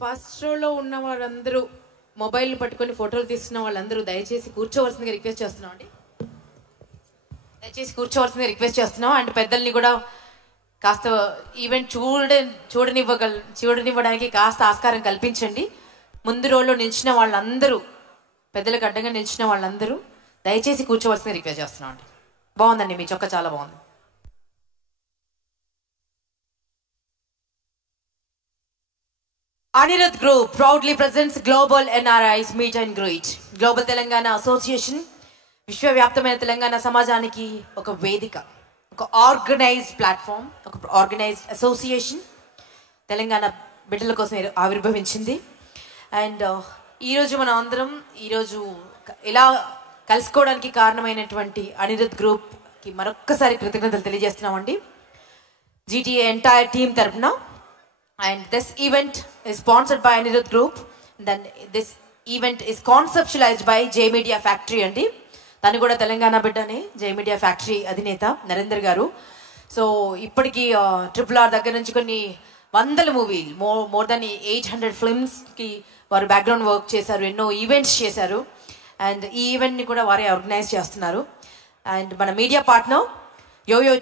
First రోలో ఉన్న వాళ్ళందరూ మొబైల్ పట్టుకొని ఫోటోలు తీస్తున్న వాళ్ళందరూ దయచేసి కూర్చోవలసిందిగా రిక్వెస్ట్ చేస్తున్నాం అండి. దయచేసి కూర్చోవలసిందిగా రిక్వెస్ట్ చేస్తున్నాం. అండ్ పెద్దల్ని కూడా కాస్త ఈవెంట్ చూడనివ్వడానికి కాస్త ఆస్కారం కల్పించండి. ముందు రోలో నిలిచిన వాళ్ళందరూ, పెద్దలకు అడ్డంగా నిలిచిన వాళ్ళందరూ దయచేసి కూర్చోవలసిందిగా రిక్వెస్ట్ చేస్తున్నాం అండి. బాగుందండి, మీ చొక్క చాలా బాగుంది. Anirudh Group proudly presents Global NRIs Meet and Greet. Global Telangana Association విశ్వవ్యాప్తమైన Telangana సమాజానికి ఒక వేదిక, ఒక ఆర్గనైజ్డ్ ప్లాట్ఫామ్, ఒక ఆర్గనైజ్డ్ అసోసియేషన్ తెలంగాణ బిడ్డల కోసం ఆవిర్భవించింది. అండ్ ఈరోజు మనం అందరం ఇలా కలుసుకోవడానికి కారణమైనటువంటి అనిరుద్ గ్రూప్కి మరొక్కసారి కృతజ్ఞతలు తెలియజేస్తున్నామండి GTA ఎంటైర్ టీమ్ తరఫున. And this event is sponsored by Anirudh Group. Then this event is conceptualized by J Media Factory andi. Tanu kuda Telangana biddane J Media Factory adineta Narendra garu. So ippadiki RRR దగ్గర నుంచి కొన్ని వందల మూవీలు, more than 800 films కి వారు background work చేశారు, ఎన్నో events చేశారు. అండ్ ఈ ఈవెంట్ని కూడా వారే ఆర్గనైజ్ చేస్తున్నారు. అండ్ మన మీడియా పార్ట్నర్ యోయో